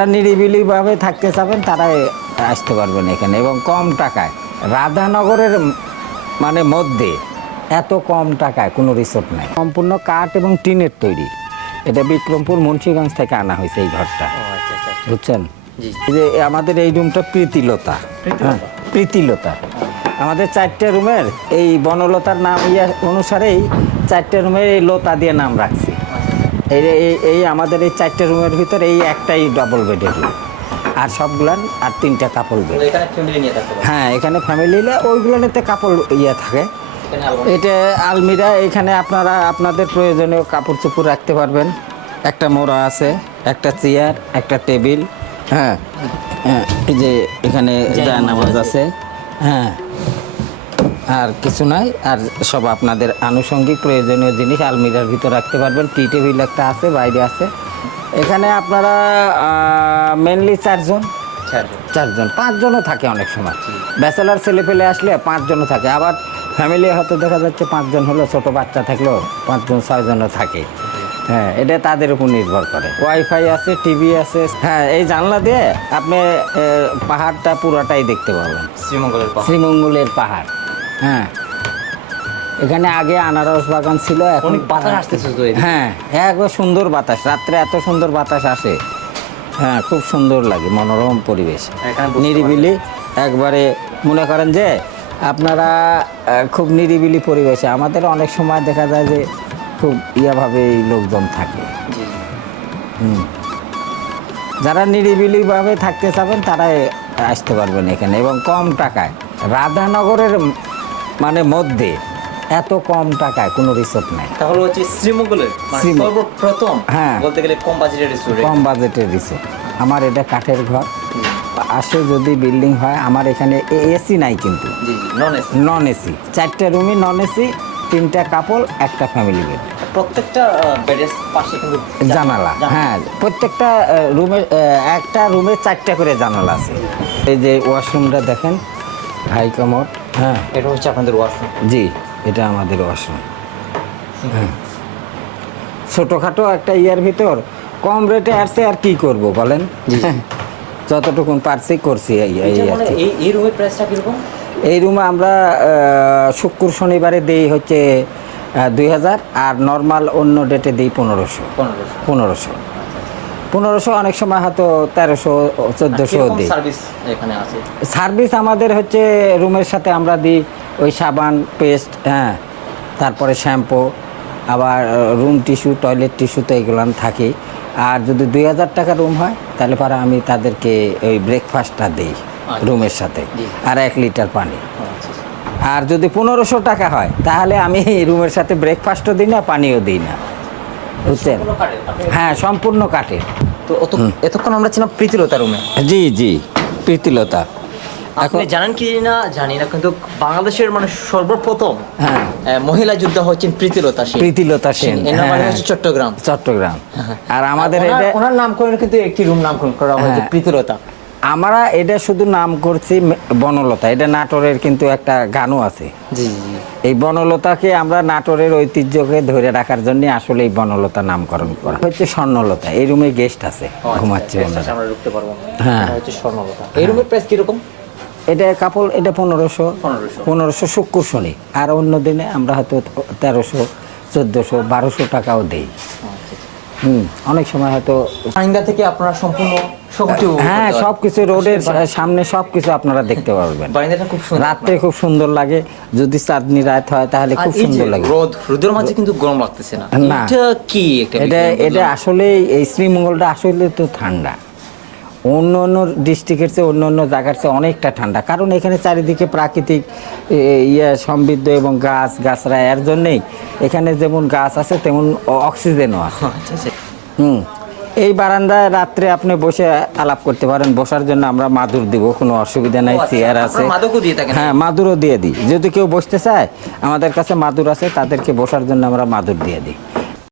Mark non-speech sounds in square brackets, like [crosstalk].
যারা নিরিবিলিভাবে থাকতে চাবেন তারাই আসতে পারবেন এখানে। এবং কম টাকায় রাধানগরের মানে মধ্যে এত কম টাকায় কোনো রিসোর্ট নাই। সম্পূর্ণ কাঠ এবং টিনের তৈরি। এটা বিক্রমপুর মুন্সিগঞ্জ থেকে আনা হয়েছে এই ঘরটা। আচ্ছা আচ্ছা বুঝছেন? যে আমাদের এই রুমটা প্রীতিলতা? হ্যাঁ প্রীতিলতা। আমাদের চারটে রুমের এই বনলতার নাম ইয়ে অনুসারেই চারটে রুমের এই লতা দিয়ে নাম রাখছি। এই এই- এই আমাদের এই চারটে রুমের ভিতরে এই একটাই ডবল বেডের রুম আর সবগুলান আর তিনটা কাপড় বেড হ্যাঁ এখানে ফ্যামিলি নিলে ওইগুলোতে কাপড় ইয়ে থাকে। এটা আলমিরা এখানে আপনারা আপনাদের প্রয়োজনীয় কাপড় চোপড় রাখতে পারবেন। একটা মোড়া আছে একটা চেয়ার একটা টেবিল হ্যাঁ। হ্যাঁ, এই যে এখানে জায়নামাজ আছে। হ্যাঁ। আর কিছু নাই আর সব আপনাদের আনুষঙ্গিক প্রয়োজনীয় জিনিস আলমিরার ভিতর রাখতে পারবেন। টি টেবিল একটা আছে বাইরে আছে। এখানে আপনারা মেনলি চারজন। চারজন। চারজন। পাঁচজনও থাকে অনেক সময়। ব্যাচেলার ছেলে পেলে আসলে পাঁচজনও থাকে। আবার ফ্যামিলি হয়তো দেখা যাচ্ছে পাঁচজন হলো ছোট বাচ্চা থাকলেও পাঁচজন ছয়জনও থাকে। হ্যাঁ এটা তাদের উপর নির্ভর করে। ওয়াইফাই আছে টিভি আছে। হ্যাঁ এই জানলা দিয়ে আপনি পাহাড়টা পুরোটাই দেখতে পাবেন শ্রীমঙ্গলের শ্রীমঙ্গলের পাহাড়। হ্যাঁ। এখানে আগে আনারস বাগান ছিল এখন বাতাস আসতেছে তো হ্যাঁ একবার সুন্দর বাতাস রাত্রে এত সুন্দর বাতাস আসে। হ্যাঁ খুব সুন্দর লাগে মনোরম পরিবেশ। নিরিবিলি একবারে মনে করেন যে আপনারা খুব নিরিবিলি পরিবেশে। আমাদের অনেক সময় দেখা যায় যে খুব ইয়াভাবে লোকজন থাকে। হুম। যারা নিরিবিলিভাবে থাকতে চাবেন তারাই আসতে পারবেন এখানে। এবং কম টাকায়। রাধানগরের মানে মধ্যে। এত কম টাকায় কোনো রিসোর্ট নাই। তাহলে হচ্ছে শ্রীমঙ্গলের মানে সর্বপ্রথম হ্যাঁ। বলতে গেলে কম বাজেটের রেস্টুরেন্ট কম বাজেটের রিসোর্ট আমার এটা কাঠের ঘর। আসে যদি বিল্ডিং হয় আমার এখানে এসি নাই কিন্তু। নন এসি নন এসি চারটে রুমই নন এসি তিনটা কাপল একটা ফ্যামিলি বেড প্রত্যেকটা বেডের পাশে কিন্তু জানালা। হ্যাঁ। প্রত্যেকটা রুমে একটা রুমে চারটা করে জানালা আছে। এই যে ওয়াশরুমটা দেখেন হাই কমোড হ্যাঁ। এটা হচ্ছে আপনাদের ওয়াশরুম জি এটা আমাদের ওয়াশরুম হ্যাঁ। ছোটোখাটো একটা ইয়ার ভিতর কম রেটে আসছে আর কি করব বলেন? [laughs] যতটুকুন পারছি করছি এই মানে রুমের প্রাইসটা কীরকম? এই রুমে আমরা আহ, শুক্র শনিবারে দিই হচ্ছে দুই হাজার আর নর্মাল অন্য ডেটে দিই পনেরোশো। পনেরোশো। পনেরোশো। পনেরোশো অনেক সময় হয়তো তেরোশো চোদ্দোশো দিই। সার্ভিস আমাদের হচ্ছে রুমের সাথে আমরা দিই ওই সাবান পেস্ট হ্যাঁ তারপরে শ্যাম্পু আবার রুম টিস্যু টয়লেট টিস্যু তো এগুলো থাকে। আর যদি দুই হাজার টাকা রুম হয় তাহলে পরে আমি তাদেরকে ওই ব্রেকফাস্টটা দিই রুমের সাথে আর এক লিটার পানি। আচ্ছা, আচ্ছা। আর যদি পনেরোশো টাকা হয় তাহলে আমি রুমের সাথে ব্রেকফাস্টও দিই না পানিও দিই না। বুঝছেন? কাঠের। আপনি- হ্যাঁ সম্পূর্ণ কাঠের। তো এতক্ষণ আমরা ছিলাম প্রীতিলতা রুমে জি জি প্রীতিলতা। আপনি জানেন কি না? জানি না কিন্তু বাংলাদেশের মানে সর্বপ্রথম হ্যাঁ। মহিলা যুদ্ধ হচ্ছেন প্রীতিলতা সেন। প্রীতিলতা সেন এর নাম হ্যাঁ, হচ্ছে চট্টগ্রাম। চট্টগ্রাম। আর আমাদের ওনার- এটা ওনার নামকরণ কিন্তু একটি রুম নামকরণ করা হয়েছে হ্যাঁ। প্রীতিলতা। আমরা এটা শুধু নাম করছি বনলতা। এটা নাটোরের কিন্তু একটা গানও আছে। জি জি এই বনলতাকে আমরা নাটোরের ঐতিহ্যকে ধরে রাখার জন্য আসলে এই বনলতা নামকরণ করা। হচ্ছে স্বর্ণলতা। এই রুমে গেস্ট আছে ঘুমাচ্ছে আমরা ঢুকতে পারব হ্যাঁ। হচ্ছে স্বর্ণলতা। এই রুমের প্রাইস কীরকম? এটা কাপড় এটা পনেরোশো। পনেরোশো। শুক্র শনি। আর অন্য দিনে আমরা হয়তো তেরোশো চোদ্দোশো বারোশো টাকাও দেই। হুম অনেক সময় হয়তো আইন্দা থেকে আপনারা সম্পূর্ণ হ্যাঁ সব কিছু রোডের সামনে সব কিছু আপনারা দেখতে পারবেন। খুব সুন্দর রাত্রে খুব সুন্দর লাগে। যদি চাঁদনি রাত হয় তাহলে খুব সুন্দর লাগে। রোদ রোদের মাঝে কিন্তু গরম লাগতেছে না। এটা কি এটা এটা আসলে এই শ্রীমঙ্গলটা আসলে তো ঠান্ডা। অন্য অন্য ডিস্ট্রিক্টের চেয়ে অন্য অন্য জায়গার চেয়ে অনেকটা ঠান্ডা। কারণ এখানে চারিদিকে প্রাকৃতিক ইয়ে সমৃদ্ধ এবং গাছ গাছরা এর জন্যেই এখানে যেমন গাছ আছে তেমন অক্সিজেনও আছে। আচ্ছা আচ্ছা। হুম। এই বারান্দায় রাত্রে আপনি বসে আলাপ করতে পারেন। বসার জন্য আমরা মাদুর দিব কোনো অসুবিধা নাই আচ্ছা, চেয়ার আছে? হ্যাঁ মাদুরও দিয়ে দিই। যদি কেউ বসতে চায় আমাদের কাছে মাদুর আছে তাদেরকে বসার জন্য আমরা মাদুর দিয়ে দিই।